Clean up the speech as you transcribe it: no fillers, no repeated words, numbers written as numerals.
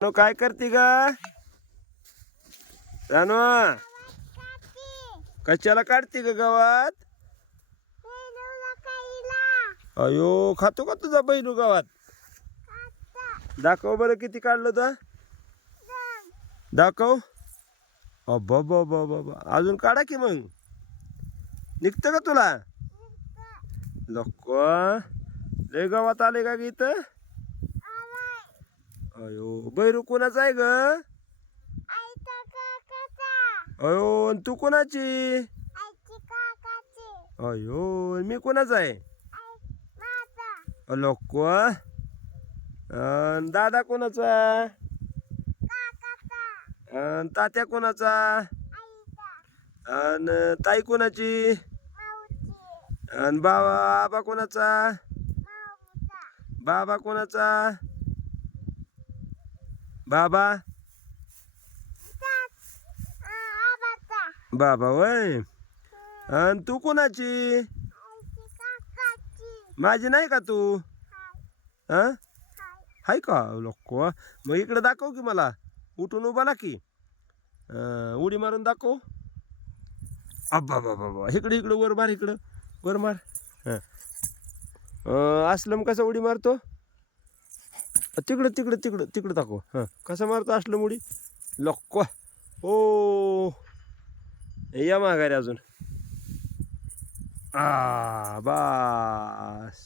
No काय करते ग रानू? कशाला काढते ग गावात? अयो खातो का तुझा बैलू गावात? दाखव बरं किती काढलं तर दाखव. अब्बा बाबा बाबा अजून काढा की मग निघतं का तुला? लको लय गावात आले का ग इथं? अयो बैरू कोणाचा आहे ग? अयो आणि तू कोणाची? अयो मी कोणाचा आहे? लको दादा कोणाचा? तात्या कोणाचा? आणि ताई कोणाची? आणि बाबा आबा कोणाचा? बाबा कोणाचा? बाबा बाबा वय. आणि तू कोणाची? माझी नाही का तू? हा हाय का लोक? मग इकडे दाखव की मला उठून उभाला की उडी मारून दाखव. अब्बा बाबा बाबा इकडे इकडे वर मार इकडं वर मार. असलम कसा उडी मारतो? तिकडं तिकडं तिकडं तिकडं दाखव. हां कसा मारतो असलम उडी? लक्क ओ या माघारी अजून. बस